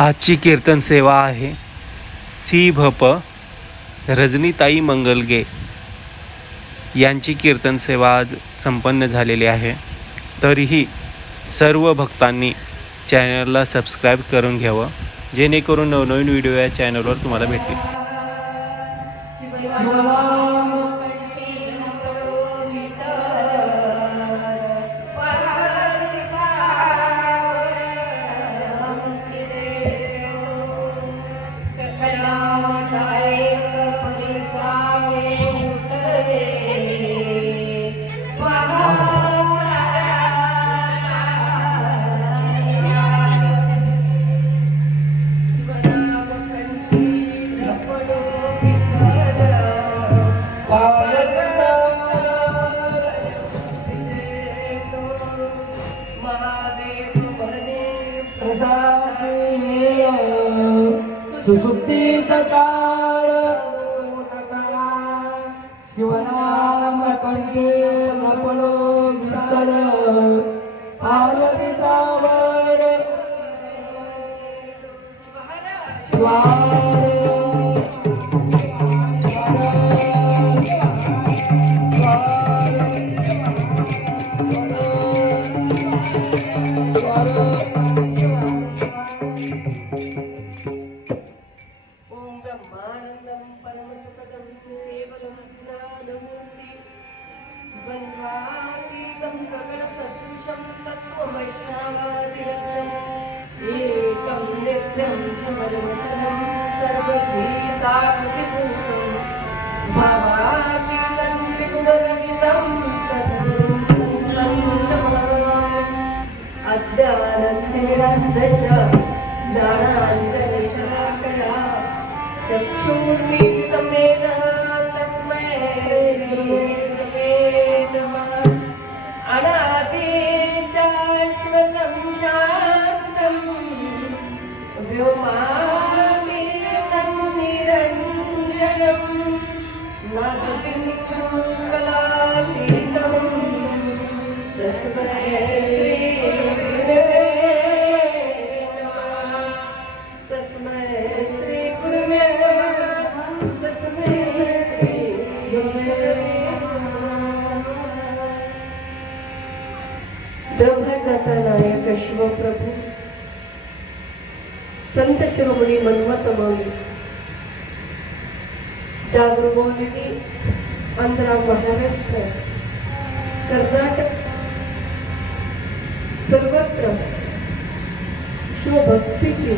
आजची कीर्तन सेवा आहे सी भप रजनीताई मंगलगे यांची कीर्तन सेवा आज संपन्न झालेली आहे. तरीही सर्व भक्तांनी चॅनलला सबस्क्राईब करून घ्यावं, जेणेकरून नवनवीन व्हिडिओ या चॅनलवर तुम्हाला भेटतील. सुसुप्तीत काळ शिवनाम कंठे लपलो विस्तल पार्वतीतावर ब्रह्मांडाचा नायक शिवप्रभू संत शिरोमणी मन्मथ मौली जागृभूमिनी आंध्र महाराष्ट्र कर्नाटक सर्वत्र शिवभक्तीची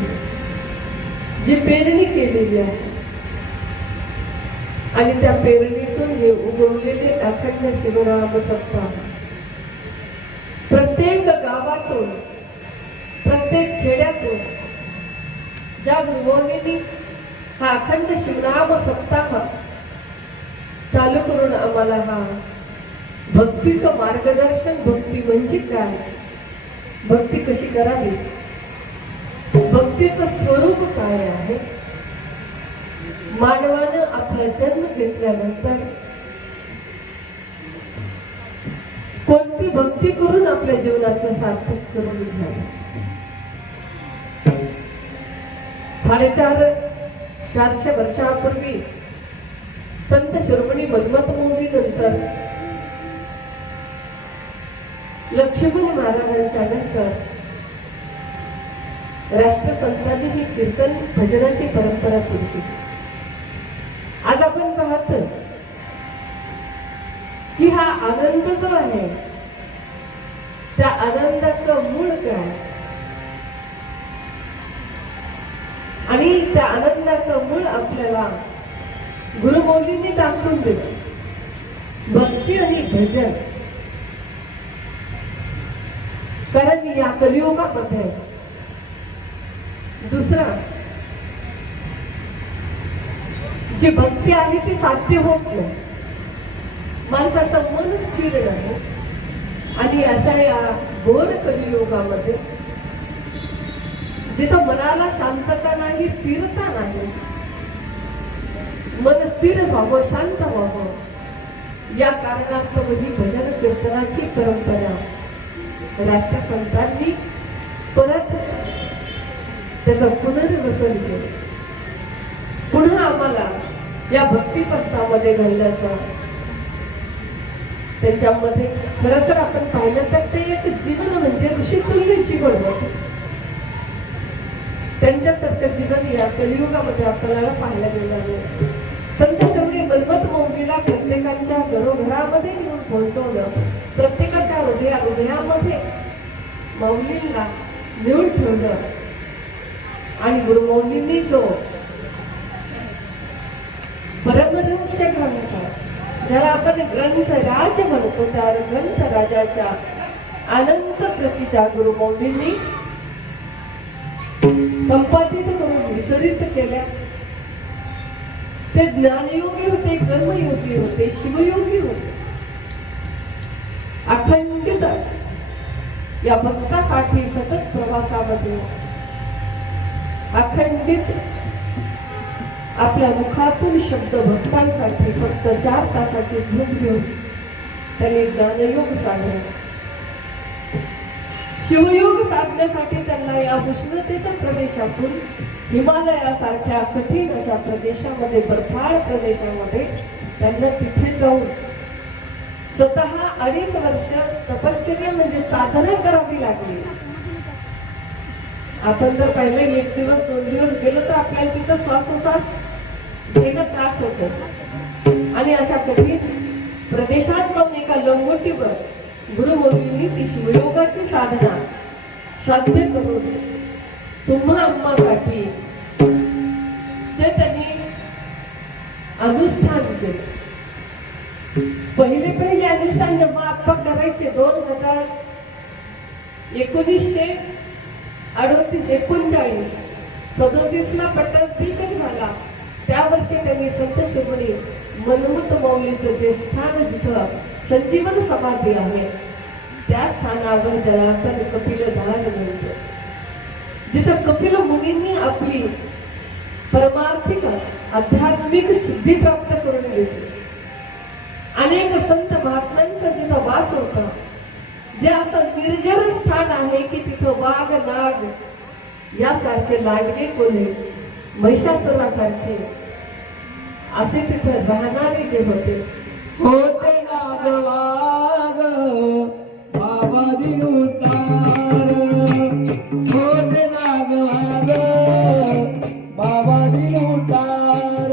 जी पेरणी केलेली आहे आणि त्या पेरणीतून हे उगवलेले अखंड शिवराम सत्ता प्रत्येक गावातून प्रत्येक खेड्यातून ज्या गुरुवोनींनी हा अखंड शिवनाम सप्ताह चालू करून आम्हाला हा भक्तीचं मार्गदर्शन, भक्ती म्हणजे काय, भक्ती कशी करावी, भक्तीचं स्वरूप काय आहे, मानवानं आपला जन्म घेतल्यानंतर कोणती भक्ती करून आपल्या जीवनाचं सार्थक करून घ्यावं. 450 वर्षापूर्वी संत शिरोमणी मन्मथ मौली नंतर लक्ष्मण महाराजांच्या नंतर राष्ट्रसंतांनी ही कीर्तन भजनाची परंपरा सुरू केली. आज आपण पाहतो की हा आनंद जो आहे त्या आनंदाचं मूळ काय आणि त्या आनंदाचं मूळ आपल्याला गुरुमौलींनी दाखवून दिलं. भक्ती आणि भजन. कारण या कलियुगामध्ये दुसरा जी भक्ती आहे ती साध्य होत नाही. माणसाचं मन स्थिर नाही आणि अशा या घोर कलियुगामध्ये जिथं मनाला शांतता नाही, स्थिरता नाही, मन स्थिर व्हावं, शांत व्हावं, या कारणास्तव ही भजन कीर्तनाची परंपरा राष्ट्रसंतांनी परत त्याचं पुनर्वसन केलं. पुन्हा आम्हाला या भक्तिपथामध्ये घालण्याचा त्यांच्यामध्ये खरं तर आपण पाहिलं तर ते एक जीवन म्हणजे ऋषितुल्य जीवन होते. त्यांच्यासारखं जीवन या कलियुगामध्ये आपल्याला पाहायला मिळणार नाही. संत शबरी मन्मथ मौलीला प्रत्येकाच्या घरोघरामध्ये घेऊन पोहोचवलं, प्रत्येकाच्या हृदयामध्ये मौलींना नेऊन ठेवलं. आणि गुरुमौलींनी जो परमरहस्य ग्रंथ, ज्याला आपण ग्रंथराज म्हणतो, त्या ग्रंथराजाच्या अनंत प्रतीच्या गुरुमौलींनी संपादित करून वितरित केल्या. ते ज्ञानयोगी होते, कर्मयोगी होते, शिवयोगी होते. अखंडित या भक्तासाठी सतत प्रवासामध्ये अखंडित आपल्या मुखातून शब्द भक्तांसाठी फक्त 4 तासाची झोप घेऊन त्यांनी ज्ञानयोग साधला. शिवयोग साधण्यासाठी त्यांना या उष्णतेच्या प्रदेशातून हिमालयासारख्या कठीण अशा प्रदेशामध्ये, बर्फाळ प्रदेशामध्ये त्यांना तिथे जाऊन स्वतः 2.5 वर्ष तपश्चर्या म्हणजे साधना करावी लागली. आपण जर पहिले 1 दिवस 2 दिवस गेलो तर आपल्याला तिथं श्वासोच्छ्वास घेणं त्रास होतो. आणि अशा कठीण प्रदेशात जाऊन एका लंगोटीवर गुरुमौलींनी ती शिवयोगाची साधना साध्य करून तुम्हा आम्हासाठी जे त्यांनी अनुष्ठान केले, पहिले अनुष्ठान जेव्हा आप्पा करायचे 1938-39 ला पट्टाभिषेक झाला. त्या वर्षी त्यांनी संत शिरोमणी मन्मथ मौलीचं जे स्थान जिथं संजीवन समाधी आहे त्या स्थानावर ज्याला आपण कपिलधार म्हणतो, जिथं कपिल मुनींनी आपली परमार्थिक आध्यात्मिक सिद्धी प्राप्त करून घेतली. अनेक संत महात्म्यांचा जिथं वास होता, जे असं निर्जर स्थान आहे की तिथं वाघ नाग यासारखे लाडके कोल्हे, महिषासुरासारखे असे तिथे राहणारे जे होते नाग वाग बाबा दिनुतार, होते नाग वाग बाबा दिनुतार.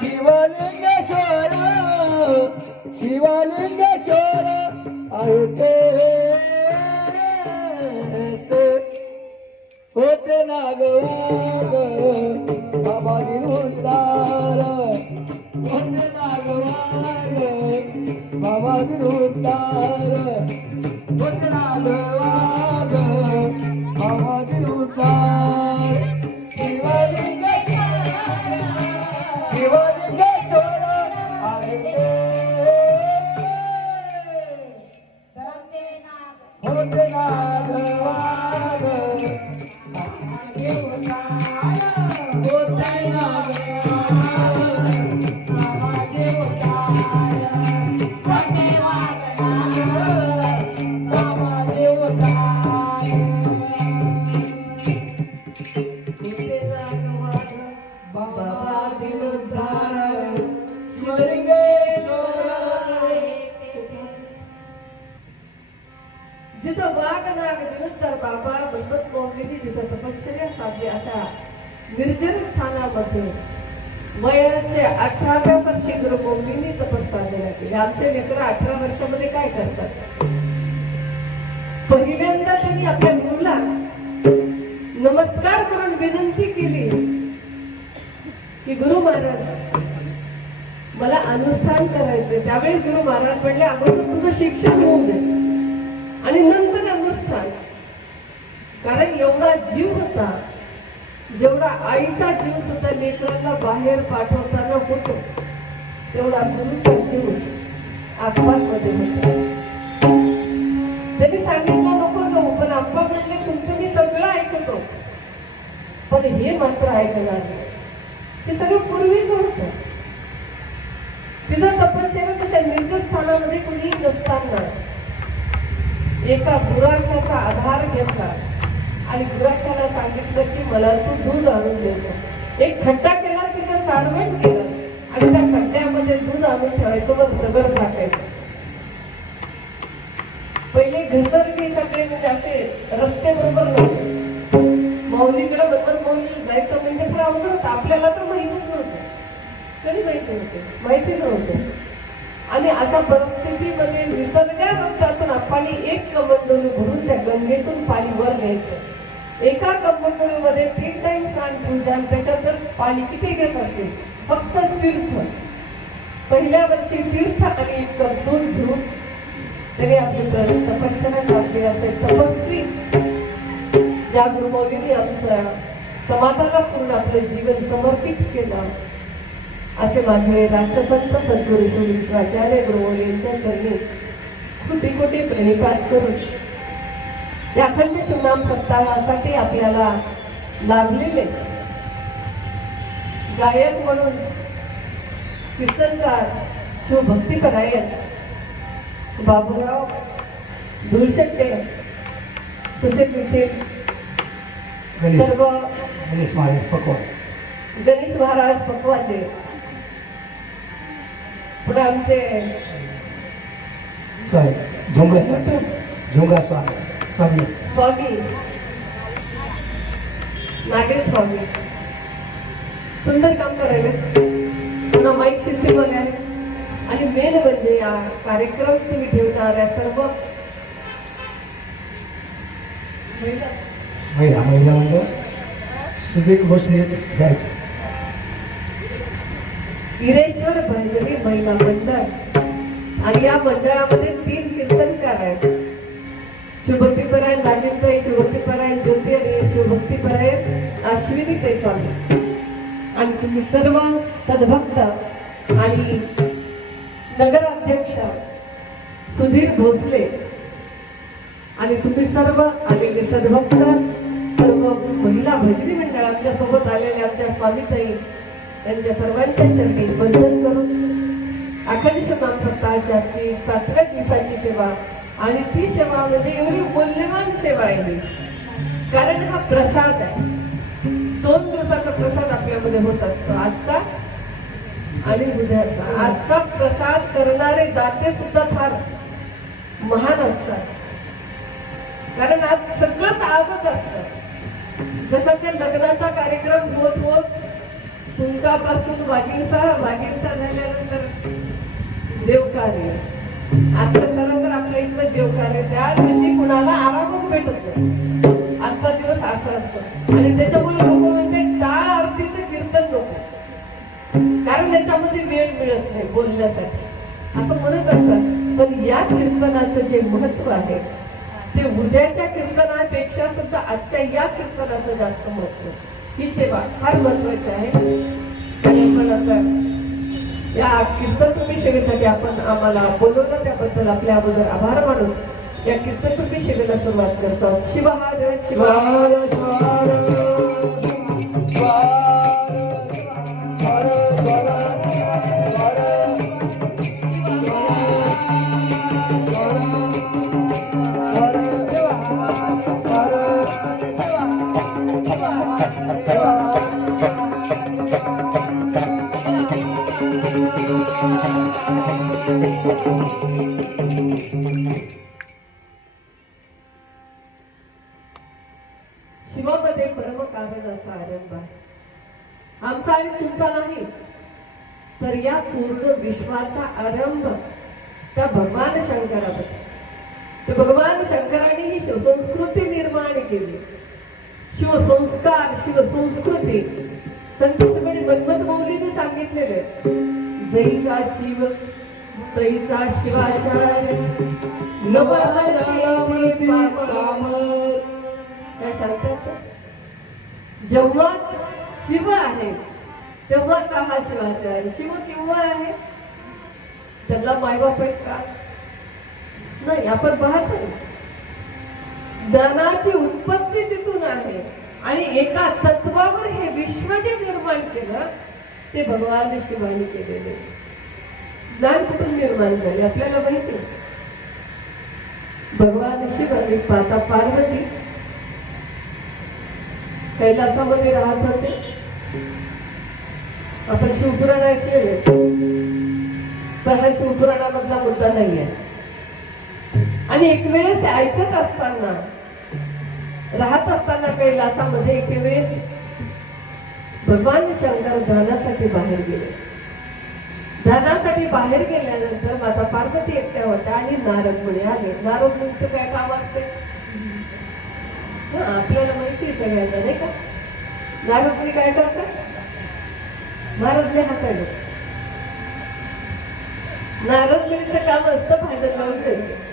शिवलिंगेश्वर शिवलिंगेश्वर ऐके होते नागवाग बाबा दिनुतार, होते नागवाग बाबा दिनुतार, होते नागवाग बाबा दिनुतार. शिवलिंगेश्वर शिवलिंगेश्वर ऐके होते नागवाग होते जिथं वाघ नाग दिवसदार बाबा मन्मथ मौलींनी जिथं तपश्चर्या साधली अशा निर्जन स्थानामध्ये वयाचे 18व्या वर्षी गुरुमौलींनी तपस्साधना केली. आमचे लेकरं 18 वर्षामध्ये काय करतात? पहिल्यांदा त्यांनी आपल्या गुरुला नमस्कार करून विनंती केली की गुरु महाराज मला अनुष्ठान करायचे. त्यावेळी गुरु महाराज म्हणले अगोदर तुझं शिक्षण होऊ दे आणि नंतर अनुष्ठान. कारण एवढा जीव होता, जेवढा आईचा जीव सुद्धा लेकरांना बाहेर पाठवताना होतो तेवढा गुरुचा जीव आत्मामध्ये होता. त्यांनी सांगितलं नको जाऊ, पण आप्पा म्हटले तुमचं मी सगळं ऐकतो पण हे मात्र ऐकणार नाही. ते सगळं पूर्वीच होतं. तिथं तपश्चर्या तशा निर्जन स्थानामध्ये कुणी नसताना एका गुराख्याचा आधार घेतला आणि गुराख्याला सांगितलं की मला तू दूध आणून देतो. एक खड्डा केला, तिथं सारवण केलं आणि त्या खड्ड्यामध्ये दूध आणून ठेवायचं व दगड टाकायचं. पहिले घसरली सगळे म्हणजे असे रस्ते बरोबर नव्हते. माऊलीकडे बदल माऊली जायचं म्हणजे तर अवघड होतं. आपल्याला तर माहितीच नव्हतं, कधी माहिती नव्हतं. आणि अशा परिस्थितीमध्ये निसर्गा रस्त्यातून आपण एक कमंडलू भरून त्या गंगेतून पाणी वर घ्यायचं. एका कमंडळीमध्ये 3 टाइम स्नान पूजा, त्याच्यात जर पाणी किती घेत असेल, फक्त तीर्थ, पहिल्या वर्षी तीर्थ आणि दूध घेऊन तरी आपली तपश्चर्या साधली असेल. तपस्वी ज्या गुरुमौलींनी आमच्या समाजाला पूर्ण आपलं जीवन समर्पित केलं, असे माझे राष्ट्रसंत सद्गुरू श्री विश्वाचार्य गुरुमौली यांच्या चरणी कोटी कोटी प्रणिपात करून या अखंड शिवनाम सप्ताहासाठी आपल्याला लाभलेले गायक म्हणून कीर्तनकार शिवभक्तीपरायण बाबूराव धुळशेट्टे, तसेच इथे सर्व गणेश महाराज पकवाचे, पुढे आमचे झोंगा स्वामी नागेश स्वामी सुंदर काम करायला, पुन्हा माईक शिल्पी बोलले आणि मेन म्हणजे या कार्यक्रम तुम्ही ठेवणाऱ्या सर्व महिला मंडळ सुधीर भोसले साहेब, वीरेश्वर भंजरी महिला मंडळ. आणि या मंडळामध्ये 3 कीर्तनकार आहेत, शिवभक्तीपरायण राजेंद्र, शिवभक्तीपरायण ज्योती आणि शिवभक्तीपरायण अश्विनी ते स्वामी. आणि तुम्ही सर्व सद्भक्त आणि नगराध्यक्ष सुधीर भोसले आणि तुम्ही सर्व आलेले सद्भक्त, सर्व महिला भजनी मंडळ आमच्या सोबत आलेले आमच्या स्वामीताई, त्यांच्या सर्वांच्या चरणी वंदन करून अखंड शिवनाम सप्ताहाची 7व्या दिवसाची सेवा, आणि ती सेवा म्हणजे एवढी मूल्यवान सेवा आहे, कारण हा प्रसाद आहे. 2 दिवसाचा प्रसाद आपल्यामध्ये होत असतो, आजचा आणि उद्याचा. आजचा प्रसाद करणारे दाते सुद्धा फार महान असतात, कारण आज सगळंच आजच असतं. जसं ते लग्नाचा कार्यक्रम होत तुमच्यापासून वागिंसा झाल्यानंतर देवकार्य, आता खरं तर आपल्या इथलं देवकार्य त्या दिवशी कुणाला आरामच भेटत नाही. आजचा दिवस असा असतो आणि त्याच्यामुळे लोक म्हणजे टाळ आरतीचं कीर्तन नको, कारण त्याच्यामध्ये वेळ मिळत नाही बोलण्यासाठी असं म्हणत असतात. पण या कीर्तनाचं जे महत्व आहे ते उद्याच्या कीर्तनापेक्षा सुद्धा आजच्या या कीर्तनाचं जास्त महत्व. ही सेवा फार महत्वाची आहे. पण आता या कीर्तनरूपी सेवेसाठी आपण आम्हाला बोलवलं त्याबद्दल आपल्या अगोदर आभार मानून या कीर्तनरूपी सेवेला सुरुवात करतो. शिवहार शिवहार शिवामध्ये परम काव्याचा आरंभ आहे. आमचा आणि तुमचा नाही, तर या पूर्ण विश्वाचा आरंभ त्या भगवान शंकराबद्दल. तर भगवान शंकराने ही शिवसंस्कृती निर्माण केली. शिवसंस्कार, शिवसंस्कृती संत शिवणे मन्मथ मौलीने सांगितलेले, जैचा शिव तैचा शिवाचार्य जेव्हा शिव आहे तेव्हा का हा शिवाचार्य. शिव केव्हा आहे, त्याला मायबाप आहेत का नाही, आपण पाहतो. ज्ञानाची उत्पत्ती तिथून आहे आणि एका तत्वावर हे विश्व जे निर्माण केलं ते भगवान शिवाने केलेले. ज्ञान कुठून निर्माण झाले आपल्याला माहिती. भगवान शिव आणि माता पार्वती कैलासामध्ये राहत होते. आपण शिवपुराण ऐकलेले, पण हा शिवपुराणामधला मुद्दा नाहीये. आणि एक वेळेस ऐकत असताना, राहत असताना कैलासामध्ये एक वेळेस भगवान शंकर ध्यानासाठी बाहेर गेले. ध्यानासाठी बाहेर गेल्यानंतर माता पार्वती एकट्या होत्या आणि नारद मुनी आले. नारद मुनीचं काय काम असते आपल्याला माहिती सगळ्यांना, नाही का? नारद मुनी काय करतात? नारदने हाताळले. नारद मुनीचं काम असतं भांडण लावून द्यायचं.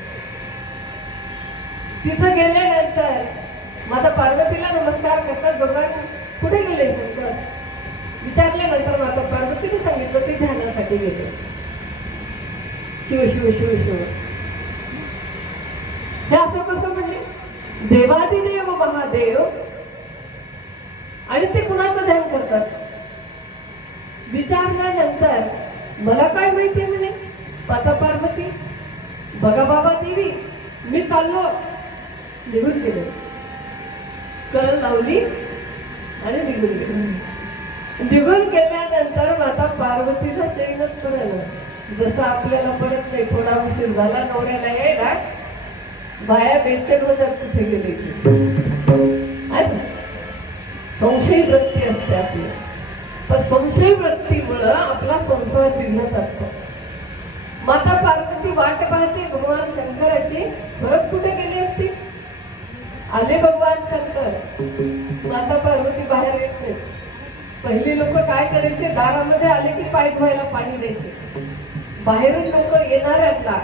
तिथं गेल्यानंतर माता पार्वतीला नमस्कार करतात. भगवान कुठे गेले शंकर विचारल्यानंतर माता पार्वतीने सांगितलं ते ध्यानासाठी गेले. शिव शिव शिव शिव हे असं कसं म्हणले? देवादिदेव महादेव आणि ते कुणाचं ध्यान करतात? विचारल्यानंतर मला काय माहितीये म्हणे माता पार्वती. बघा बाबा देवी, मी चाललो. निघून गेले, कळ लावली आणि निघून गेले. निघून गेल्यानंतर माता पार्वतीला चैनच पडलं. जसं आपल्याला पडत नाही, थोडा उशीर झाला नवऱ्याला यायला, बाया बेचैन होतात कुठे गेले की. संशय वृत्ती असते आपली, पण संशय वृत्तीमुळं आपला संसार बिघडत असतो. माता पार्वती वाट पाहते भगवान शंकराची, परत कुठे गेली असती? आले भगवान शंकर, माता पार्वती बाहेर येत नाही. पहिली लोक काय करायचे? दारामध्ये आले की पाय धुवायला पाणी द्यायचे. बाहेरून लोक येणाऱ्यांना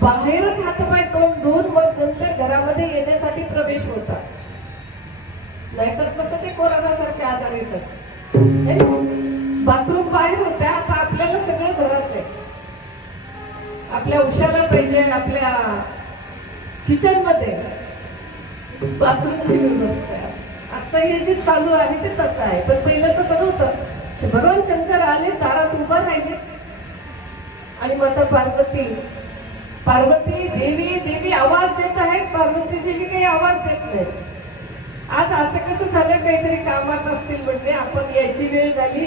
बाहेरच हातपाय तोंड धुवून मग नंतर घरामध्ये येण्यासाठी प्रवेश होता. नाहीतर कसं ते कोरोनासारखे आजार येतात. बाथरूम बाहेर होत्या, आता आपल्याला सगळं घरात आहे. आपल्या उशाला पाहिजे, आपल्या किचन मध्ये बाथरूमची व्यवस्था आहे. आता हे जे चालू आहे ते तसं आहे, पण पहिलं तसं नव्हतं. भगवान शंकर आले, दारात उभा राहिले आणि माता पार्वती पार्वती देवी देवी आवाज देत आहेत. पार्वती देवी काही आवाज देत नाही. आज असं कसं झालं, काहीतरी कामात असतील म्हणजे आपण याची वेळ झाली,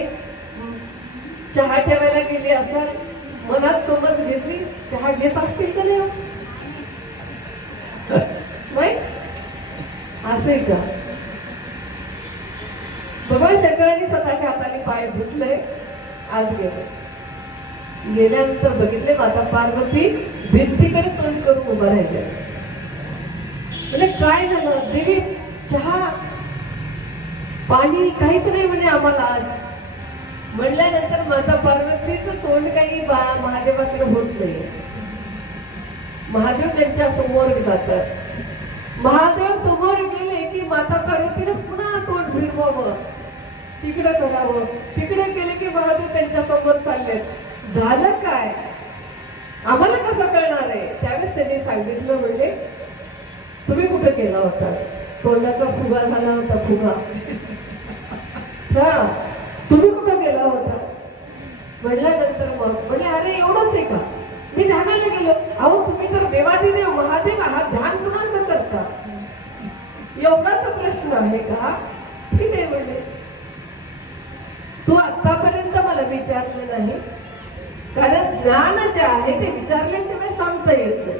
चहा ठेवायला गेली असाल, मनात सोबत घेतली, चहा घेत असतील का नाही? असं का? भगवान शंकरांनी स्वतःच्या हाताने पाय धुतले, आज गेले. गेल्यानंतर बघितले माता पार्वती भिंतीकडे तोंड करून उभं राहिले. म्हणजे काय झालं? देवी चहा पाणी काहीच नाही म्हणे आम्हाला आज. म्हणल्यानंतर माता पार्वतीचं तोंड काही महादेवाकडे होत नाही. महादेव त्यांच्या समोर जातात. महादेव समोर गेले की माता पार्वतीने पुन्हा तोंड फिरवावं, तिकडे करावं. तिकडे गेले की महादेव त्यांच्या समोर चालले. झालं काय? आम्हाला कसं कळणार आहे? त्यावेळेस त्यांनी सांगितलं, म्हणजे तुम्ही कुठे गेला होता? तोंडाचा फुगा झाला होता, फुगा. तुम्ही कुठं गेला होता? म्हणल्यानंतर मग म्हणजे अरे एवढंच आहे का? मी ध्यानाला गेलो. अहो तुम्ही तर देवादिदेव महादेव आहात, ध्यान कुणाचं करता? एवढाच प्रश्न आहे का? ठीक आहे म्हणजे तू आतापर्यंत मला विचारलं नाही, कारण ज्ञान जे आहे ते विचारल्याशिवाय सांगता येत नाही.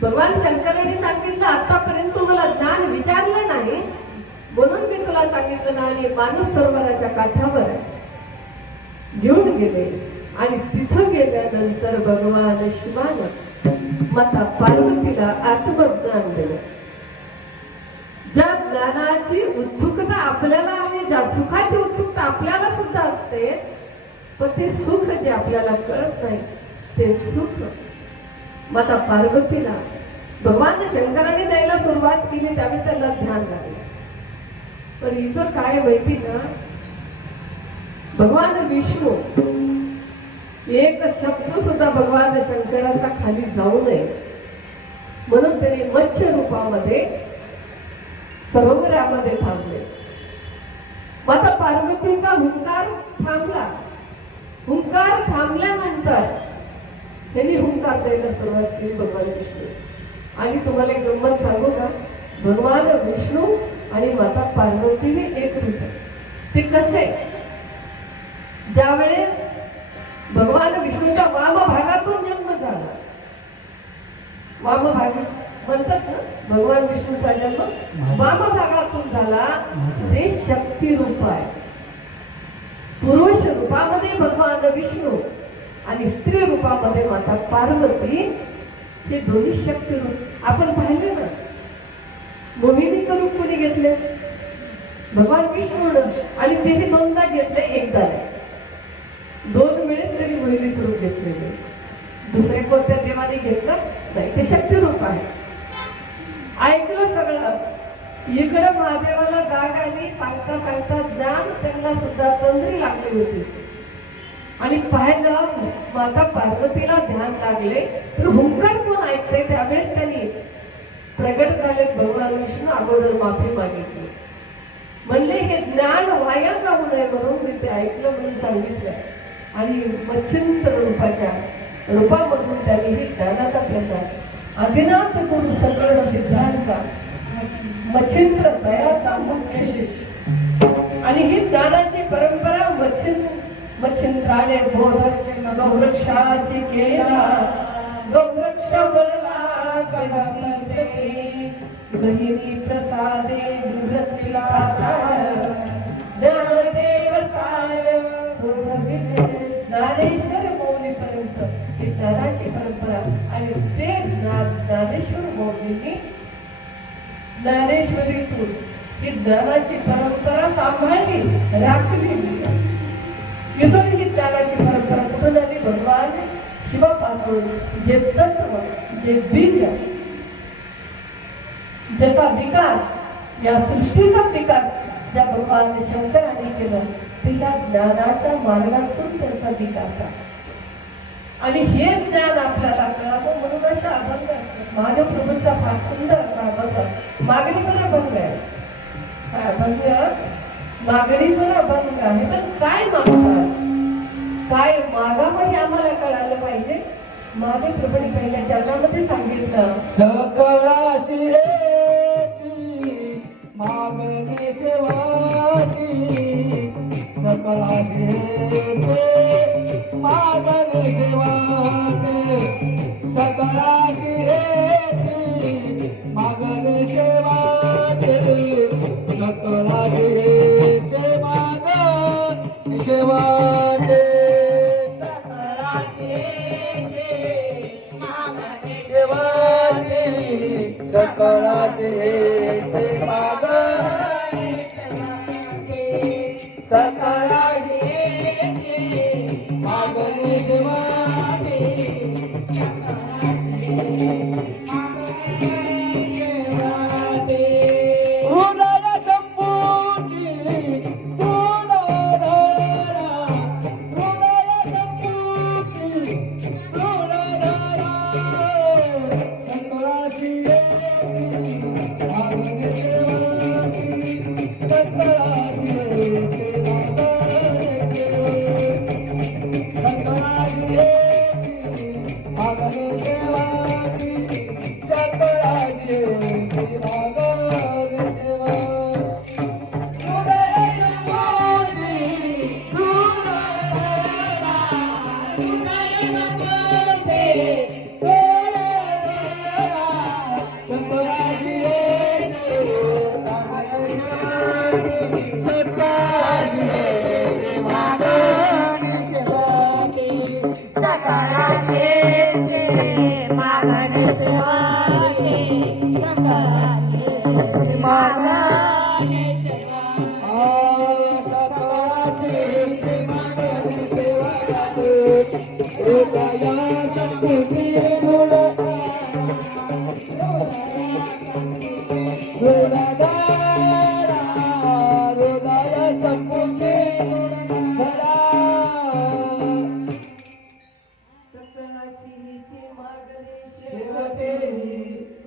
भगवान शंकरांनी सांगितलं आतापर्यंत मला ज्ञान विचारलं नाही, म्हणून मी तुला सांगितलं ना. आणि मानस सरोवराच्या काठावर घेऊन गेले आणि तिथं गेल्यानंतर भगवान शिवानं माता पार्वतीला आत्मज्ञान दिलं. ज्या ज्ञानाची उत्सुकता आपल्याला आहे, ज्या सुखाची उत्सुकता आपल्याला सुद्धा असते, पण ते सुख जे आपल्याला कळत नाही ते सुख माता पार्वतीला भगवान शंकराने द्यायला सुरुवात केली. त्यावेळी त्याला ध्यान लागलं. पण इथं काय माहिती ना, भगवान विष्णू एक शब्द सुद्धा भगवान शंकराचा खाली जाऊ नये म्हणून त्याने मत्स्य रूपामध्ये सरोवरामध्ये थांबले. माता पार्वतीचा हुंकार थांबला. हुंकार थांबल्यानंतर त्यांनी हुंकार द्यायला सुरुवात केली भगवान विष्णू. आणि तुम्हाला एक गंमत सांगू का, भगवान विष्णू आणि माता पार्वतीने एक रूप आहे. ते कसे, ज्यावेळेस भगवान विष्णूच्या वाम भागातून जन्म झाला, वाम भाग म्हणतात ना, भगवान विष्णूचा जन्म वाम भागातून झाला, ते शक्ती रूप आहे. पुरुष रूपामध्ये भगवान विष्णू आणि स्त्री रूपामध्ये माता पार्वती, हे दोन्ही शक्ती रूप आपण पाहिले ना. मोहिनीचं रूप कोणी घेतले, भगवान विष्णूनं, आणि तेही दोनदा घेतले, एकदा नाही. 2 वेळेस तरी मोहिनीचं रूप घेतलेले. दुसरे कोणत्या देवाने घेतलं नाही, ते शक्ती रूप आहे. ऐकलं सगळं. इकडं महादेवाला जाग आली, सांगता सांगता ज्ञान त्यांना सुद्धा तंद्री लागली होती. आणि पाहिलं माता पार्वतीला ध्यान लागले, तर हुंकार कोण ऐकते, त्यावेळेस त्यांनी प्रगट झाले भगवान विष्णू. अगोदर माफी मागितली, म्हणले हे ज्ञान वाया जाऊ नये म्हणून मी ते ऐकलं म्हणून सांगितलं. आणि मच्छिंद्र रूपामधून त्यांनी हे ज्ञानाचा प्रसार आदिनाथ गुरु सकळ सिद्धांचा मच्छिंद्र दयाचा मुख्य शिष्य. आणि ही ज्ञानाची परंपरा मच्छिंद्राने बोधन गौरक्षाची केला. गौरक्ष बोलला गणपती बहिणी प्रसादे निवृत्तीला ज्ञानदेव सार ज्ञानेश्वर मौलीपर्यंत ही ज्ञानाची परंपरा. आणि ते ज्ञानेश्वर मौलींनी ज्ञानेश्वरीतून ही ज्ञानाची परंपरा सांभाळली, राखली. इथून ही ज्ञानाची परंपरा कुठून आली, भगवान शिवापासून. जे तत्व, जे बीज, ज्याचा विकास, या सृष्टीचा विकास ज्या भगवान शंकरांनी केला, ते या ज्ञानाच्या मार्गातून त्यांचा विकास आहे. आणि हे ज्ञान आपल्याला कळावं म्हणून अशा अभंग असतात. महादेवप्रभूंचा फार सुंदर असा अभंग, मागणीवर अभंग आहे. काय अभंग, मागणीवर अभंग आहे. पण काय मागतात, काय मागावं हे आम्हाला कळायला पाहिजे. महादेवप्रभूंनी पहिल्या चरणामध्ये सांगितलं, सकळाशी मागणी सेवाची, सकळाशी मागणी सेवाची, सकळाशी मागणी सेवाची, सकळाशी मागणी सेवाची, सकळाची मागणी सकळाची मागणी सेवाची,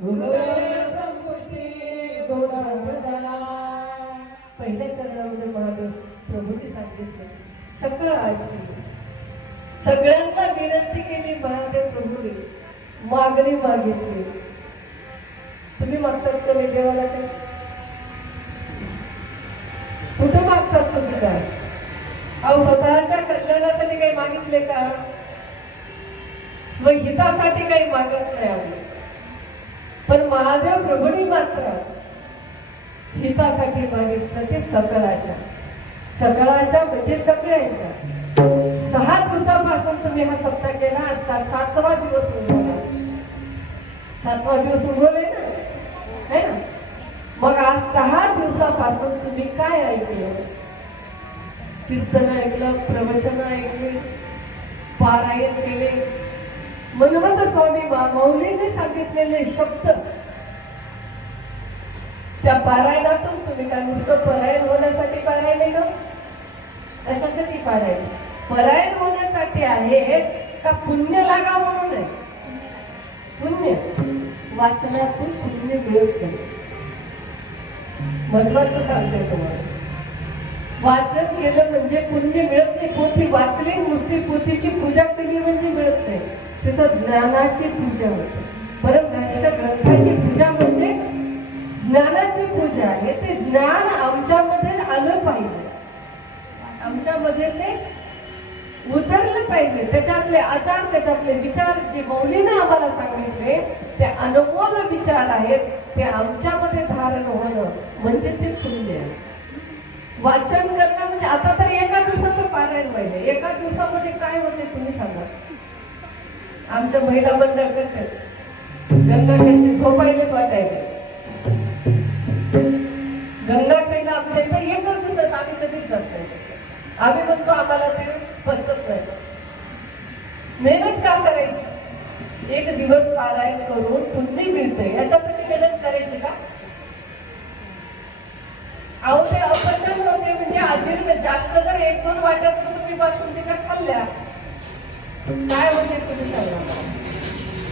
हृदय संपूर्णी पहिल्या चरणामध्ये महादेव सांगितलं. सकाळची सगळ्यांना विनंती केली, महादेव प्रभूने मागणी मागितली. तुम्ही मागतात का नाही देवाला? काय कुठं मागतात तुम्ही? काय अहो स्वतःच्या कल्याणासाठी काही मागितले का? हितासाठी काही मागत नाही आम्ही. पण महादेव प्रभूंनी मात्र हितासाठी मागितलं. ते सकाळच्या म्हणजे सगळ्यांच्या. 6 दिवसापासून तुम्ही हा सप्ताह केला. आता 7वा दिवस उगवला. 7वा दिवस उगवले ना, है ना? मग आज 6 दिवसापासून तुम्ही काय ऐकलं? कीर्तन ऐकलं, प्रवचन ऐकले, पारायण केले. मनोहर स्वामी मौलीने सांगितलेले शब्द त्या पारायणातून तुम्ही काय नुसतं परायण होण्यासाठी पारायण आहे का? कशासाठी पारायण? परायण होण्यासाठी आहे का पुण्य लागा म्हणून आहे? पुण्य वाचनातून पुण्य मिळत नाही. महत्वाचं सांगते तुम्हाला. वाचन केलं म्हणजे पुण्य मिळत नाही. पोथी वाचली, नुसती पोथीची पूजा केली म्हणजे मिळत नाही. तिथं ज्ञानाची पूजा होते. परमहंस ग्रंथाची पूजा म्हणजे ज्ञानाची पूजा आहे. ते ज्ञान आमच्यामध्ये आलं पाहिजे, आमच्यामध्ये ते उतरलं पाहिजे. त्याच्यातले आचार, त्याच्यातले विचार जे मौलीने आम्हाला सांगितले ते अनमोल विचार आहेत. ते आमच्यामध्ये धारण होणं म्हणजे ते पुण्य आहे. वाचन करणं म्हणजे आता तर एका दिवसाचं पारायण पाहिजे. एका दिवसामध्ये काय होते तुम्ही सांगा? आमच्या महिला मंडळ करतात, गंगाखेडचे झोपायले वाटायचे. गंगाखेडला आमच्या इथं एकच दिवसात आम्ही कधीच करतोय. आम्ही म्हणतो आम्हाला ते पसंत नाही. मेहनत का करायची? एक दिवस पारायण करून पुण्य मिळते याच्यासाठी मेहनत करायची का? अहो ते अपचन होते म्हणजे अजीर्ण जास्त जर 1-2 वाट्यात तुम्ही पासून तिकडे खाल्ल्या काय होते तुम्ही सांगा?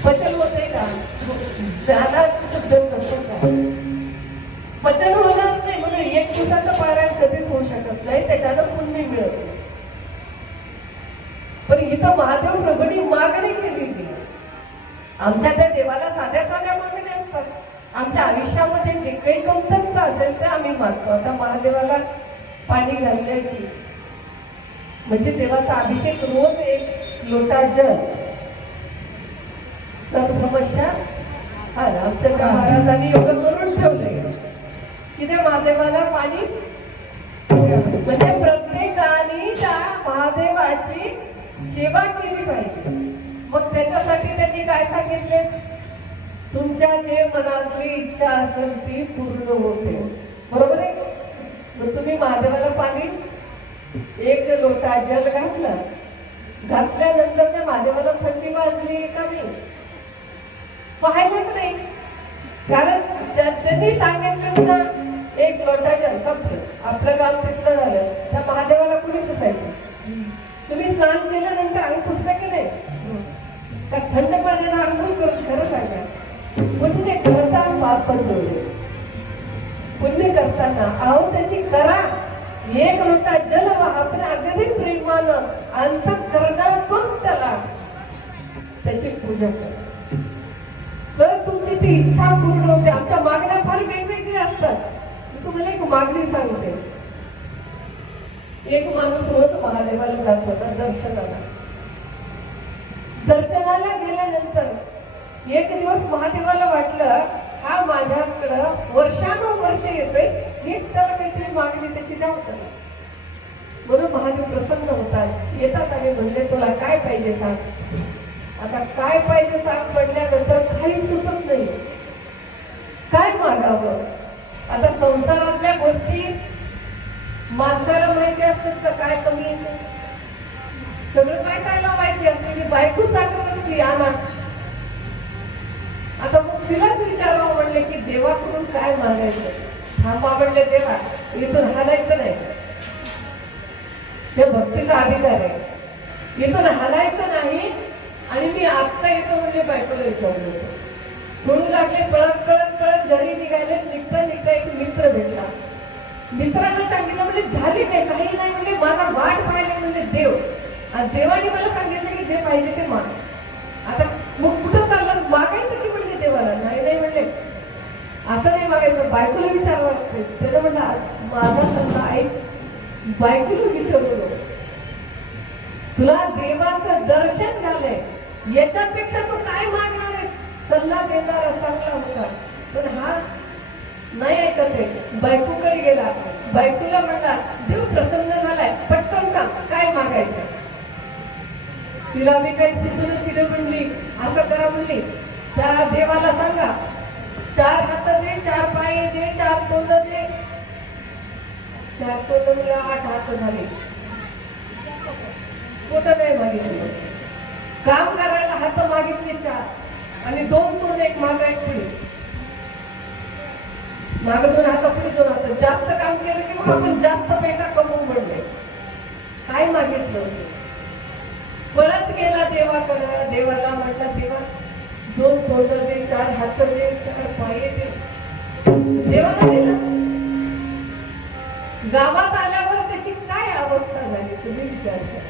पचन होते का? पचन होणार नाही. म्हणून 1 दिवसाचं पारायण कधीच होऊ शकत नाही. त्याच्यानं पुण्य मिळत नाही. पण इथं महादेव प्रभूंनी मागणी केली. आमच्या त्या देवाला साध्या मागण्या असतात. आमच्या आयुष्यामध्ये जे काही कमतरता असेल ते आम्ही मागतो. आता महादेवाला पाणी घालण्याची म्हणजे देवाचा अभिषेक, रोज 1 लोटा जल. तर समस्या आमच्या त्या महाराजांनी एवढं करून ठेवलंय की ते महादेवाला पाणी म्हणजे प्रत्येकाने त्या महादेवाची सेवा केली पाहिजे. मग त्याच्यासाठी त्यांनी काय सांगितले? तुमच्या जे मनातली इच्छा असेल ती पूर्ण होते. बरोबर आहे? मग तुम्ही महादेवाला पाणी 1 लोटा जल घातलं. घातल्यानंतर त्या महादेवाला थंडी वाजली का नाही? पाहायलाच नाही. कारण त्यांनी सांगितलं ना 1 लोटा जल संपलं. आपलं काम तिथलं झालं. त्या महादेवाला कुणी पुसायचं? तुम्ही स्नान केल्यानंतर अंग पुसलं की नाही? का थंड पाण्याला अंघोळ करून? खरं सांगा, पुण्य करता पापड जोडले. पुण्य करताना अहो त्याची करा. 1 लोटा जल आपण अगदी प्रेमानं अंतःकरणातून त्याला त्याची पूजा करा. तर तुमची ती इच्छा पूर्ण होते. आमच्या मागण्या फार वेगवेगळ्या असतात. मी तुम्हाला एक मागणी सांगते. एक माणूस रोज महादेवाला जात होता दर्शनाला. दर्शनाला गेल्यानंतर एक दिवस महादेवाला वाटलं हा माझ्याकडं वर्षानुवर्ष येतोय, हेच त्याला काहीतरी मागणी त्याची नव्हतं. म्हणून महादेव प्रसन्न होतात. येतात आणि म्हणले तुला काय पाहिजे सांग. आता काय पाहिजे सांग म्हटल्यानंतर काही सुचत नाही. काय मागावं? आता संसारातल्या गोष्टी माणसाला माहिती असतात का काय कमी येते? सगळं काय कायला माहिती असते की बायको सांगत असते आणा. आता मग तिलाच विचारावं म्हणले की देवाकडून काय मागायचं? थांबा म्हणले, देवा इथून हालायचं नाही. हे भक्तीचा अधिकार आहे. इथून हालायचं नाही. आणि मी आत्ता येतो म्हणजे बायकोला विचारलं. म्हणू लागले. पळत घरी निघाले. निघता एक मित्र भेटला. मित्रांना सांगितलं म्हणजे झाली काय, काही नाही म्हणजे माझा वाट पाहिली म्हणजे देव, आणि देवाने मला सांगितलं की जे पाहिजे ते मान. आता मग कुठं चाललं, मागायचं की म्हणजे देवाला? नाही नाही म्हणले, असं नाही मागायचं. बायकोला विचारावं लागते. त्यानं म्हणलं माझा सल्ला ऐक, बायकोला विचारू नको. तुला देवाचं दर्शन झालंय, याच्यापेक्षा तू काय मागणार आहे? सल्ला देणारा चांगला होता, पण हा नाही ऐकत आहे. बायकोकडे गेला, बायकोला म्हणला देव प्रसन्न झालाय, पटकन सांग काय मागायचं. तिला मी काही सुचलं, तिने म्हणली असं करा म्हणली, त्या देवाला सांगा 4 हात दे, 4 पाय दे, 4 तोंड दे. 4 तोंड मला 8 हात झाले. कुठं नाही मागितलं. काम करायला हात मागितले 4 आणि 2 तोंड, 1 मागायचे. मागं 2 हात पुढे 2 हात. जास्त काम केलं की मग आपण जास्त पैसा कमवून म्हणले. काय मागितलं? पळत गेला देवाकडं. देवाला म्हटलं देवा 2 तोंड दे, 4 हात दे, 4 पाय दे. देवाला दिलं. गावात आल्यावर त्याची काय अवस्था झाली तुम्ही विचार करा.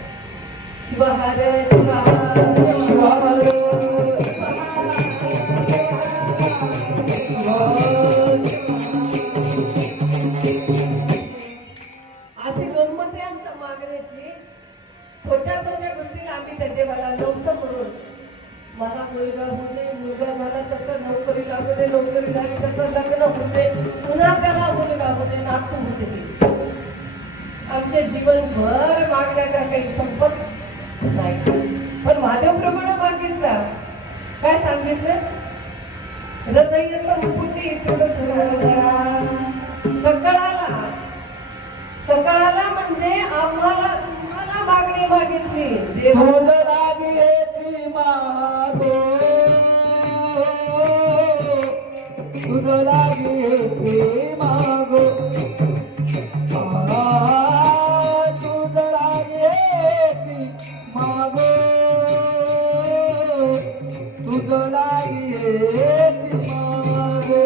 शिवहार शिवहार शिवहार अशी गंमत आहे आमच्या मागण्याची. छोट्या छोट्या गोष्टीला आम्ही त्या देवाला नवसं म्हणून, मला मुलगा होऊ दे, मुलगा झाला तसं नोकरी लागू दे, नोकरी झाली तसं लग्न होऊ दे, पुन्हा त्याला मुलगा होऊ दे, नातू होऊ दे. आमचे जीवनभर मागण्याचा काही संपत नाही. पण महादेवप्रमाणे मागितलं काय सांगितलं? हृदयाचं मुकुटी सकाळाला, सकाळाला म्हणजे आम्हाला तुम्हाला मागणी मागितली. देव लागेची मागो, तुझ लागेची मागो, तुझ लागेची मागो, तुझ लागेची मागो.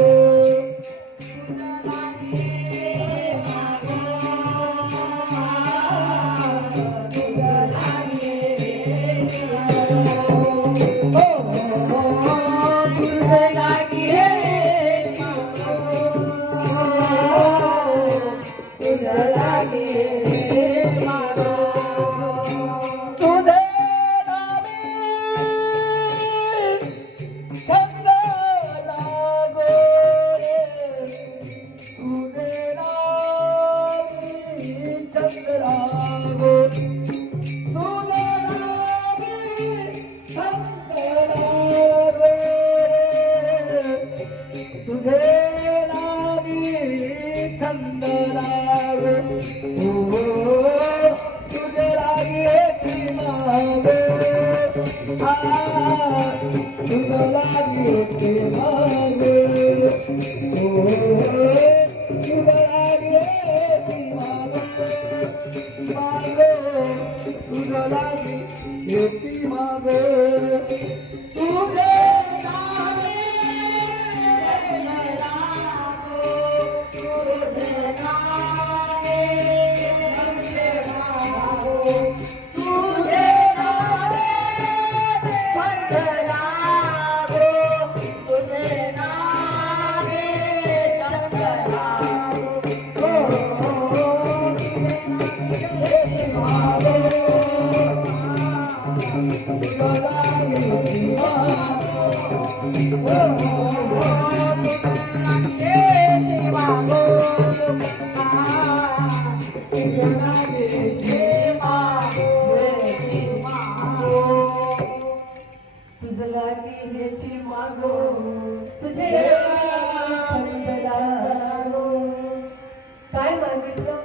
काय मागितलं?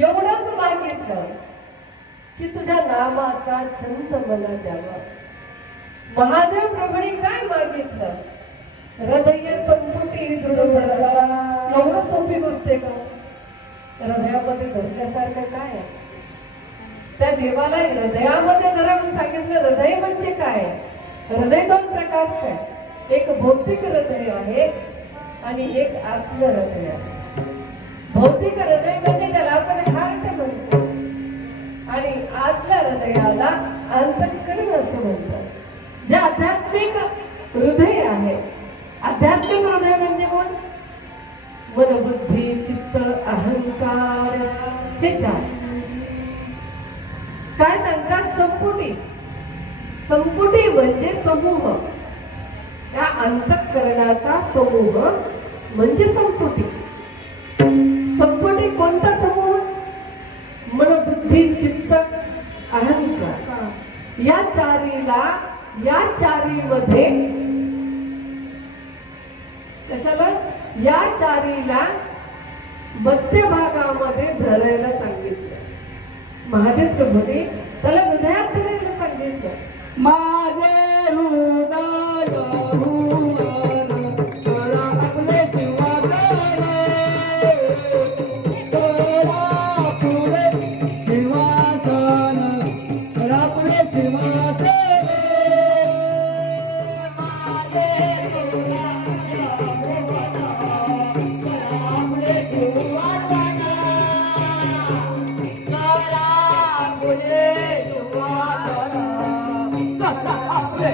एवढंच मागितलं की तुझ्या नामाचा छंद मला द्यावा. महादेव प्रभूने काय मागितलं? हृदय संपुटी दृढ करावा. एवढं सोपी गोष्ट आहे का? हृदयामध्ये धरल्यासारखं काय आहे? त्या देवाला हृदयामध्ये धरा म्हणून सांगितलं. हृदय म्हणजे काय? हृदय 2 प्रकारचे आहे. एक भौतिक हृदय आहे आणि एक आत्म हृदय आहे. भौतिक हृदय म्हणजे त्याला आपण हार्ट म्हणतो आणि आतल्या हृदयाला अंतःकरण असं म्हणतात. जे आध्यात्मिक हृदय आहे, आध्यात्मिक हृदय म्हणजे कोण? मन, बुद्धी, चित्त, अहंकार हे चार. काय सांगतात? संपुटी. संपुटी म्हणजे समूह. या अंतःकरणाचा समूह म्हणजे संपुटी. संपुटी कोणता समूह? मन, बुद्धी, चित्त, अहंकार या चारीला, या चारीमध्ये कशाला? या चारीला मध्यभागामध्ये धरायला सांगितलं. महादेव प्रभूने त्याला हृदयात धरायला सांगितलं. माझे हृदय आपले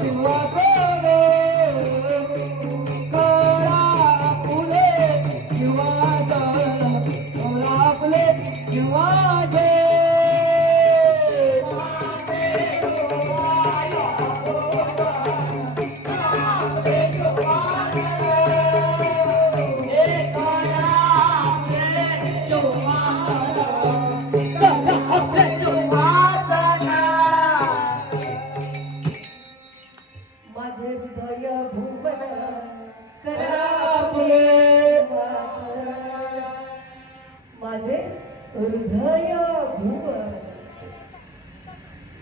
शिवाचे पुढे शिवासन आपले शिवाचे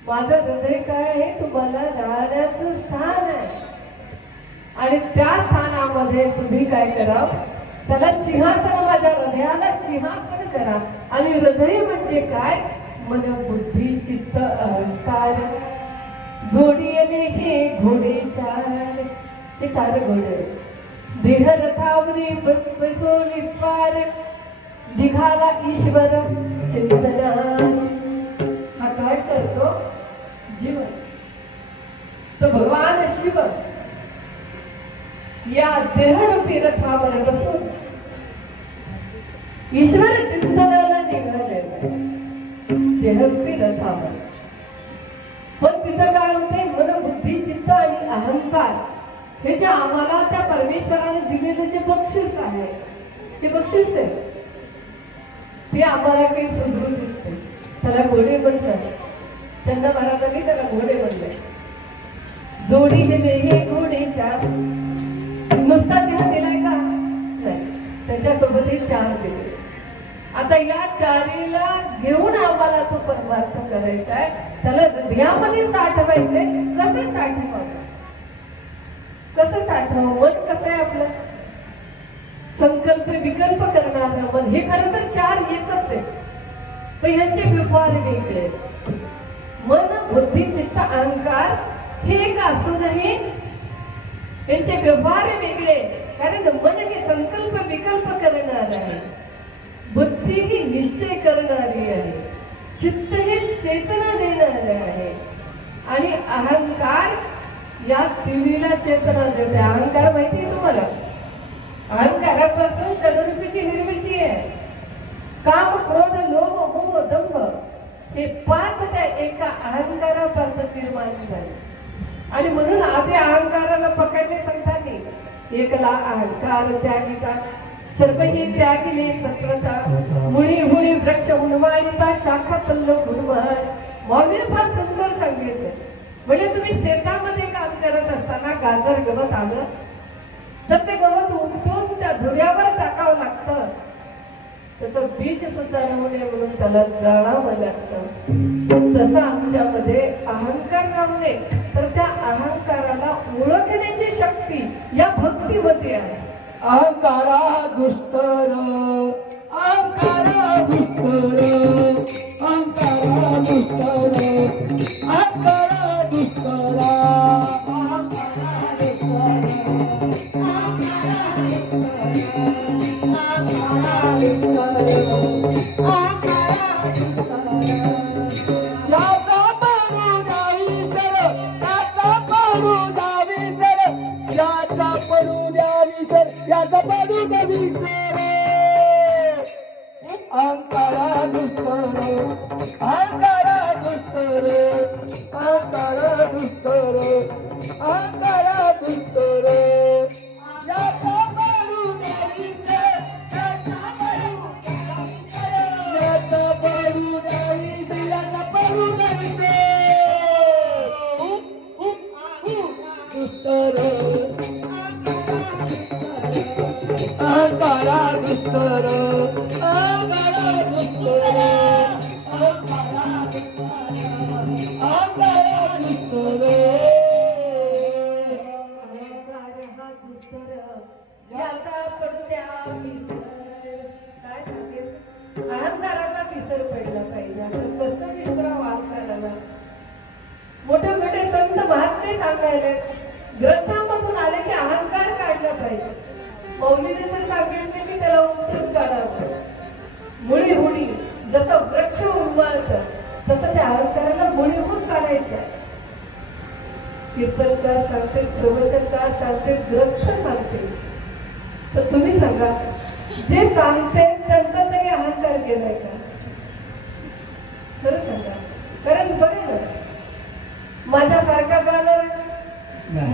माझं हृदय काय आहे? तुम्हाला राहण्याचं स्थान आहे आणि त्या स्थानामध्ये तुम्ही काय करा? त्याला सिंहासन, माझ्या हृदयाला सिंहासन करा. आणि हृदय म्हणजे काय? मन, बुद्धी, चित्त, अहंकार जोडिले हे घोडे चार. हे चार घोडे. देह रथावरी बसवली स्वार, निघाला ईश्वर चिंतनाश. हा काय करतो? जीवन. तो भगवान शिव या देहरूपी रथावर बसून ईश्वर चिंतनाला निघाले देहरूपी रथावर. पण तिथं काय होते? मन, बुद्धी, चित्त आणि अहंकार हे जे आम्हाला त्या परमेश्वराने दिलेले जे बक्षीस आहे, ते बक्षीस आहे, ते आम्हाला काही सुधरू दिसते. त्याला घोडे म्हणतात. चंद महाराजांनी त्याला घोडे म्हणले. जोडी दिले हे घोडे चार. नुसता देह दिलाय का? नाही, त्याच्यासोबत हे चार दिले. आता या चारीला घेऊन आम्हाला तो परमार्थ करायचा आहे. त्याला हृदयामध्ये साठवायचे. कसं साठवावं? कसं साठवावं? मन कसं आहे आपलं? संकल्प विकल्प करणारं मन. हे खरं तर चार एकच आहे, पण यांचे व्यवहार वेगळे. मन, बुद्धी, चित्त, अहंकार हे एक असूनही यांचे व्यवहार वेगळे. कारण मन हे संकल्प विकल्प करणार आहे, बुद्धी ही निश्चय करणारी आहे, चित्त हे चेतना देणारे आहे आणि अहंकार या तिन्हीला चेतना देते. अहंकार माहिती आहे तुम्हाला? अहंकारापासून षडरूपीची निर्मिती आहे. काम, क्रोध, लोभ, मोह, दंभ हे पाच त्या एका अहंकारापासून निर्माण झाले. आणि म्हणून आधी अहंकाराला पकडले संतांनी. एकला अहंकार त्यागिता सर्वही त्यागिले तत्वता, मुळी हुळी वृक्ष उन्माळीता शाखा पल्लव गुणमहल. महावीर फार सुंदर सांगितलं. म्हणजे तुम्ही शेतामध्ये काम करत असताना गाजर गवत आलं तर ते गवत उपटून त्या धुऱ्यावर टाकावं लागतं. त्याचं बीज सुद्धा राहू नये म्हणून त्याला जाळावं लागतं. तसा आमच्यामध्ये अहंकार नव्हे तर त्या अहंकाराला ओळखण्याची शक्ती या भक्तीमध्ये आहे. अहंकारा दुस्तर, अहंकारा दुस्तर, अहंकारा दुस्तर, अहंकारा दुस्तरा, याचा पडू द्यावी सर, याचा पडू द्यावी सर, याचा पडू द्यावी सर, याचा पडू द्यावी सर. अहंकारा दुस्तर, अहंकारा दुस्तर, अहंकारा दुस्तर, अहंकारा दुस्तर, याचा पडू द्यावी सर, याचा पडू द्यावी सर, याचा पडू द्यावी सर, याचा पडू द्यावी सर. दुस्तर, अहंकारा दुस्तर, अहंकारा दुस्तर, अहंकारा दुस्तर, अहंकारा दुस्तर. अहंकार हा दुस्तर, याचा पडू द्यावी सर. काय सांगेल? अहंकाराचा विसर पडला पाहिजे. आपण कसं विसरावं अहंकाराला? मोठे मोठे संत महात्मे सांगायले, ग्रंथामधून आले की अहंकार काढला पाहिजे. मौलीने तर सांगितले की त्याला उपटून काढावं. मुळी हुडी जसं वृक्ष उन्मळतं तसं त्या अहंकाराला मुळीहून काढायचं. कीर्तनकार सांगते, प्रवचनकार सांगते, ग्रंथ सांगते. तर तुम्ही सांगा, जे सांगते त्यांचा तरी अहंकार केलाय का? खरं सांगा. कारण बघा ना, माझ्यासारखा गाणार,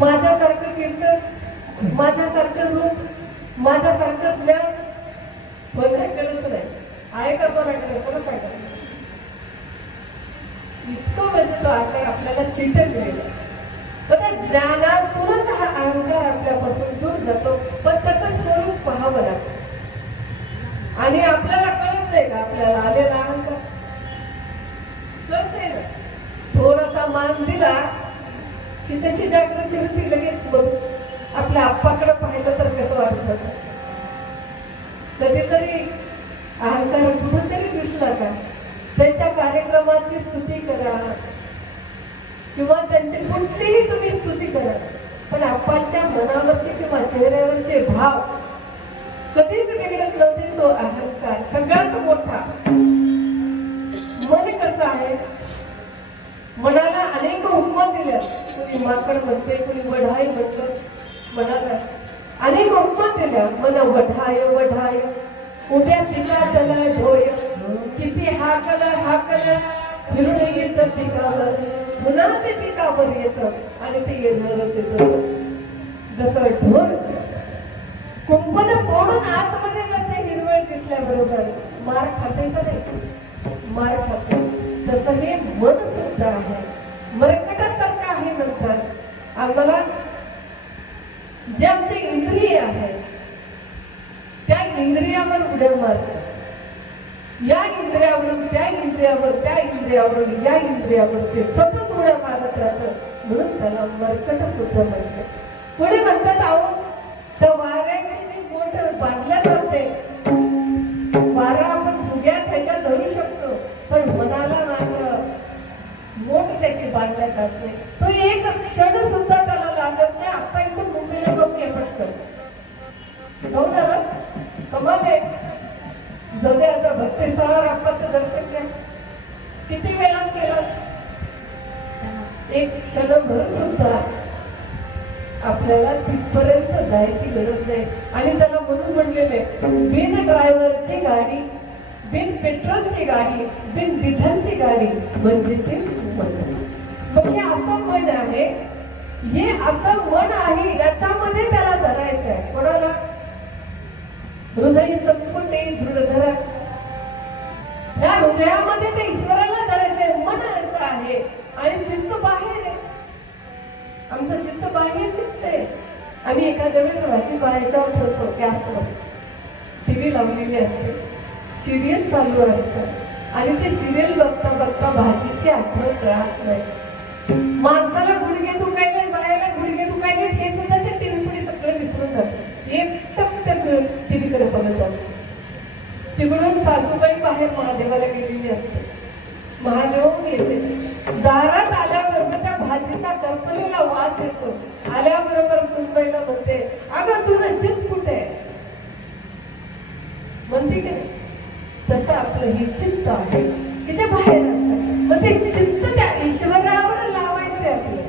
माझ्यासारखं कीर्तन, माझ्यासारखं रूप, माझ्यासारखं ज्ञान कोणाकडेच नाही. आहे का कोणाकडे? कोणच आहे का? इतकं म्हणजे तो आकार आपल्याला चिटकलेला. तर त्या ज्ञानातूनच हा अहंकार आपल्यापासून दूर जातो. पण त्याचं स्वरूप पाहावं लागतं. आणि आपल्याला कळत नाही का आपल्याला आलेला अहंकार? कळतंय ना. थोडासा मान दिला की त्याची जागृती होती लगेच. बघ, आपल्या आप्पाकडे पाहिलं तर कसं वाटत. कधीतरी अहंकार कुठंतरी दिसला का त्यांच्या कार्यक्रमाची स्तुती करा किंवा त्यांची कुठलीही तुम्ही स्तुती करा, पण आप्पांच्या मनावरचे किंवा चेहऱ्यावरचे भाव कधीच बिघडत नव्हते. तो अहंकार सगळ्यात मोठा. मन कसं आहे? मनाला अनेक उपमा दिल्या. कुणी माकड म्हणते, कुणी वढाई म्हणतं. मनाला अनेक उपमा दिल्या. मन वढाय वढाय, उद्या पिकाला ढोय, किती हाकल फिरून येतं पिकावर, पुन्हा ते पिकावर येतं आणि ते येणारच येतं. जसं ढोर कुंपण तोडून आतमध्ये जाते हिरवळ दिसल्याबरोबर मार खाते का नाही? मार खाते. तसं हे मन सुद्धा आहे, मरकटासारखं आहे. नंतर आम्हाला जे आमचे इंद्रिय आहेत त्या इंद्रियावर उड्या मारतात. या इंद्रियावरून त्या इंद्रियावर, त्या इंद्रियावरून या इंद्रियावर ते सतत उड्या मारत राहतं. म्हणून त्याला मरकट सुद्धा म्हणतात. पुढे म्हणतात, अहो त्या वाऱ्याची जी बोट बांधल्या जाते, वारा आपण फुग्यात ह्याच्या धरू शकतो, पण मनाला मात्र मोठ त्याची बांधल्या जात नाही. तो एक क्षण सुद्धा त्याला लागत नाही. आता इथं मुंबईला गप्पे पटकन जाऊन आला कमाल आहे. जगे आता भक्ती स्थळावर आप्पाचं दर्शन घ्या. किती वेळा केलं? एक क्षणभर सुद्धा आपल्याला तिथपर्यंत जायची गरज नाही. आणि त्याला म्हणून म्हणलेले, बिन ड्रायव्हरची गाडी, बिन पेट्रोलची गाडी, बिन डिझेलची गाडी म्हणजे ते मन. मग हे असं मन आहे, हे असं मन आहे, याच्यामध्ये त्याला धरायचं आहे. कोणाला? हृदय संपुटे दृढ धरा. त्या हृदयामध्ये ते ईश्वराला धरायचंय. मन असं आहे आणि चित्त बाहेर आहे. आमचं चित्त बाह्य चित्त आहे. आम्ही एखाद्या वेळेस भाजी बाहेरच्यावर ठेवतो गॅसवर, टीव्ही लावलेली असते, सिरियल चालू असतात आणि ते सिरियल बघता बघता भाजीची आठवण राहत नाही. माणसाला गुडघे दुखायला, बायाला गुडघे दुखायला, हे सुद्धा ते टीव्ही पुढे सगळं विसरून जात. एकदम त्या टीव्हीकडे बघत जात. तिकडून सासूबाई बाहेर महादेवाला गेलेली असते. महादेव येते. दारात आल्याबरोबर त्या भाजीचा करपलेला वास येतो. आल्याबरोबर सुनबाईला म्हणते, अगं तुझं चित्त कुठे आहे? म्हणते की तसं आपलं हे चित्त आहे की जे बाहेर असतं. मग ते चित्त त्या ईश्वरावर लावायचे आपलं.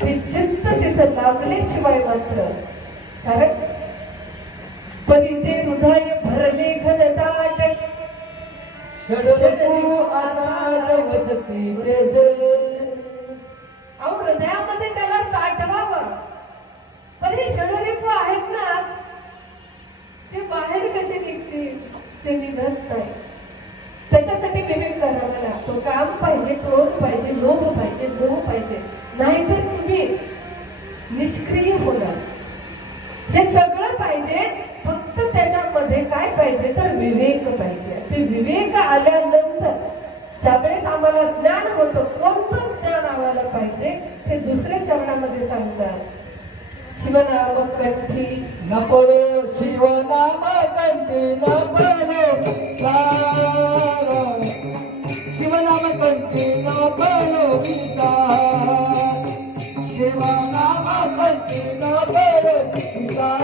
ते चित्त तिथं लावल्याशिवाय मात्र, कारण परिते हृदय भरले घनदाट, षडरिपू अनाथ वसती तेथे. अहो हृदयामध्ये त्याला साठवावं. पण हे षडरिपू आहेत ना, ते बाहेर कसे निघतील? ते निघत नाही. त्याच्यासाठी विवेक करावा लागतो. काम पाहिजे, क्रोध पाहिजे, लोभ पाहिजे, मोह पाहिजे, नाहीतर तुम्ही निष्क्रिय होणार. हे सगळं पाहिजे, फक्त त्याच्यामध्ये काय पाहिजे तर विवेक पाहिजे. ते विवेक आल्यानंतर ज्यावेळेस आम्हाला ज्ञान होतं, कोणतं ज्ञान आम्हाला पाहिजे ते दुसऱ्या चरणामध्ये सांगतात. शिवनाम कंठी न पडो शिवनाम कंठी, न पडो विचार. शिवनाम कंठी न पडो विचार. शिवनाम कंठी न पडो विचार.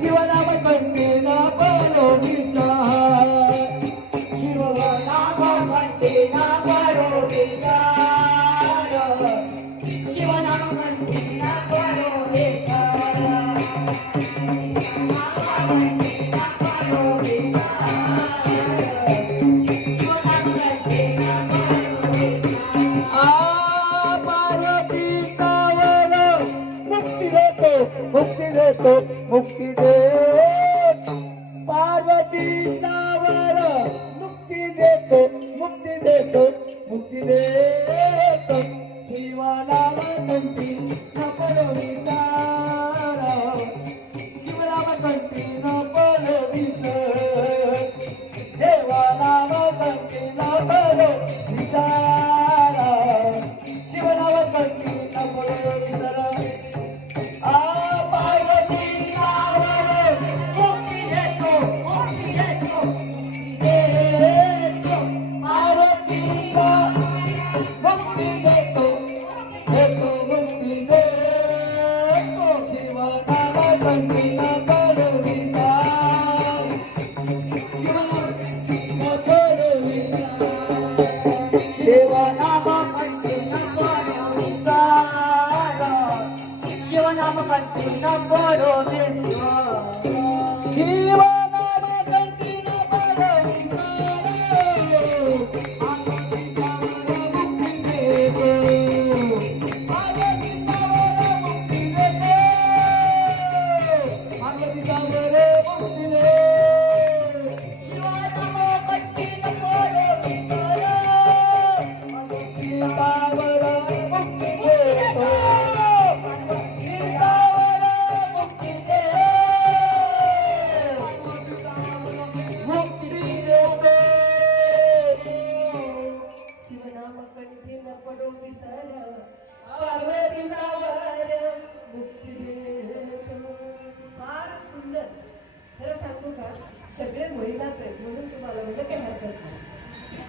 शिवनाम कंठी न पडो विचार. शिवनाम कंठी न पडो विचार. शिवनाम कंठी न पडो विचार. मुक्ती देतो, मुक्ती देतो. पार्वतीच्यावर मुक्ती देतो, मुक्ती देतो, मुक्ती देतो. शिवनाम कंठी न पडो विचार. शिवनाम कंठी न पडो विचार. देवानाम कंठी न पडो विचार. शिवनाम कंठी न पडो विचार.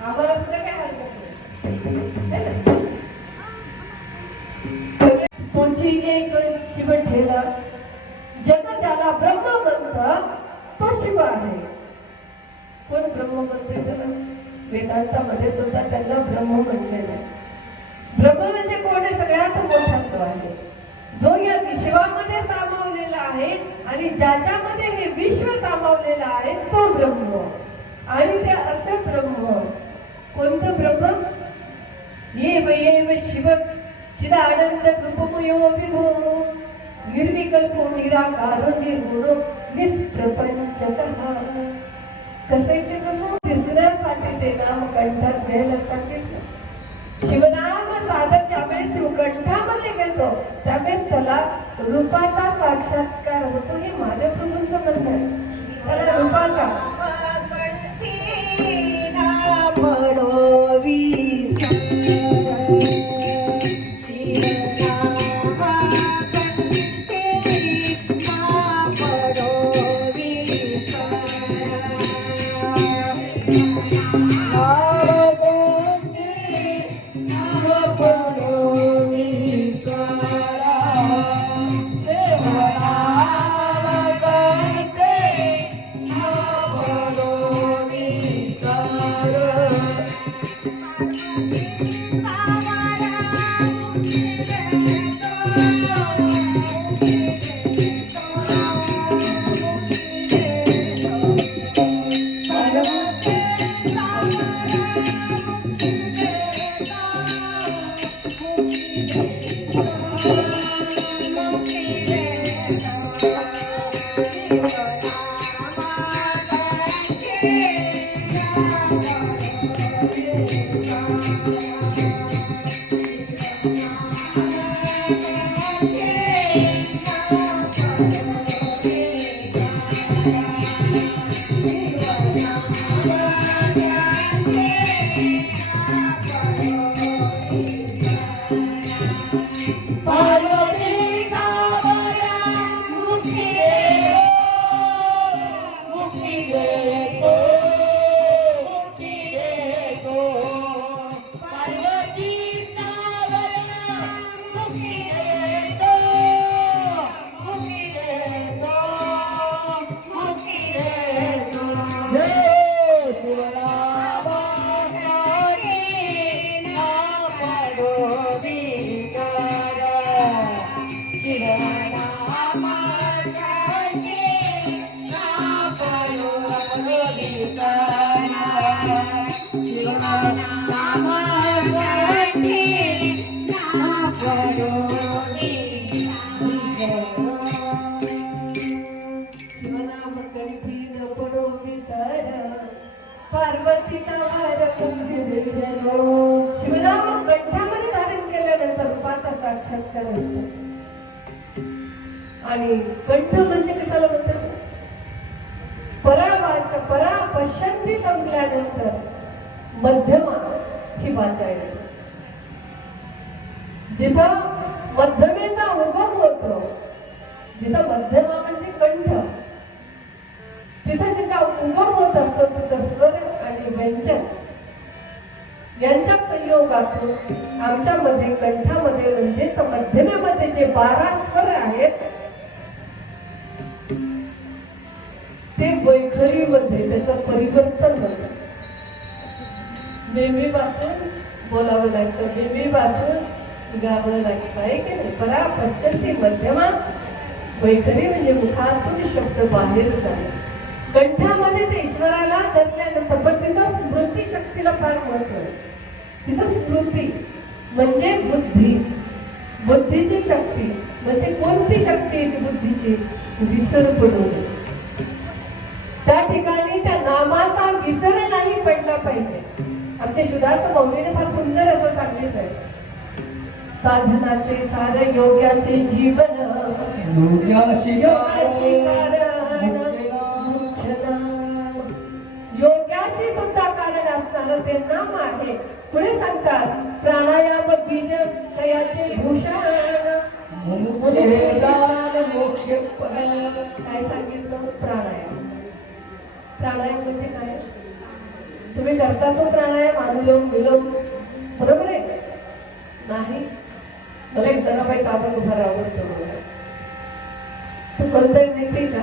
आम्हाला सुद्धा काय हरकत नाही. तुमची एक शिव ठेला, जग ज्याला ब्रह्म म्हणतात तो शिव आहे. कोण ब्रह्म म्हणते त्याला? वेदांतामध्ये सुद्धा त्यांना ब्रह्म म्हणलेलं आहे. ब्रह्म म्हणजे कोण आहे? सगळ्यात मोठा तो आहे, जो या विश्वामध्ये सामावलेला आहे आणि ज्याच्यामध्ये हे विश्व सामावलेलं आहे तो ब्रह्म. आणि ते असं ब्रह्म, कोणतं ब्रह्म? येव शिव चिदानंद रूपमयो विभो निर्विकल्पो निराकार निर्गुणो निष्प्रपंचकः. कसे ब्रह्म दिसण्यासाठी ते नाम कंठात घ्यायला सांगितलं. शिवनाम साधक ज्यावेळेस शिवकंठामध्ये घेतो त्यावेळेस त्याला रूपाचा साक्षात्कार होतो. हे माझ्या प्रभूंचं म्हणणं आहे. त्याला रूपाचा शिवनाम कंठामध्ये धारण केल्यानंतर रूपाचा साक्षात्कार होतो. आणि कंठ म्हणजे कशाला म्हणतात? परावाच परा पश्यंती संपल्यानंतर मध्यमा ही वाचा येते. जिथं मध्यमेचा उगम होतो, जिथं मध्यमा म्हणजे कंठ, तिथं जिथं उगम होत असतो तिथं स्वर आणि व्यंजन यांच्या संयोगातून आमच्यामध्ये कंठामध्ये म्हणजेच मध्यमेमध्ये जे 12 स्वर आहेत ते वैखरीमध्ये त्याचं परिवर्तन होतं. बेंबीपासून बोलावं लागतं, बेंबीपासून गावं लागतं, आहे की नाही? परा पश्यंती मध्यमा वैखरी म्हणजे मुखातून शब्द बाहेर जाणे. कंठामध्ये ते ईश्वराला धरल्यानंतर पण तिथं स्मृती शक्तीला फार महत्व आहे. तिथं स्मृती म्हणजे बुद्धी, बुद्धीची शक्ती म्हणजे कोणती शक्ती आहे ती बुद्धीची? विसर पडू नये. त्या ठिकाणी त्या नामाचा विसर नाही पडला पाहिजे. आमच्या शुद्धार्थ मौलीने फार सुंदर असं सांगितलं आहे, साधनाचे सारे योग्याचे जीवन योगाशी कारण योग्याशी सुद्धा कारण असणार ते नाम आहे. पुढे सांगतात प्राणायाम बीज कयाचे भूषण मोक्ष. काय सांगितलं? प्राणायाम. प्राणायाम म्हणजे काय? तुम्ही करता तो प्राणायाम अनुलोम विलोम, बरोबर आहे? नाही. मला एक जणाबाई कामं उभा आवडतो. तू करताय माहिती का?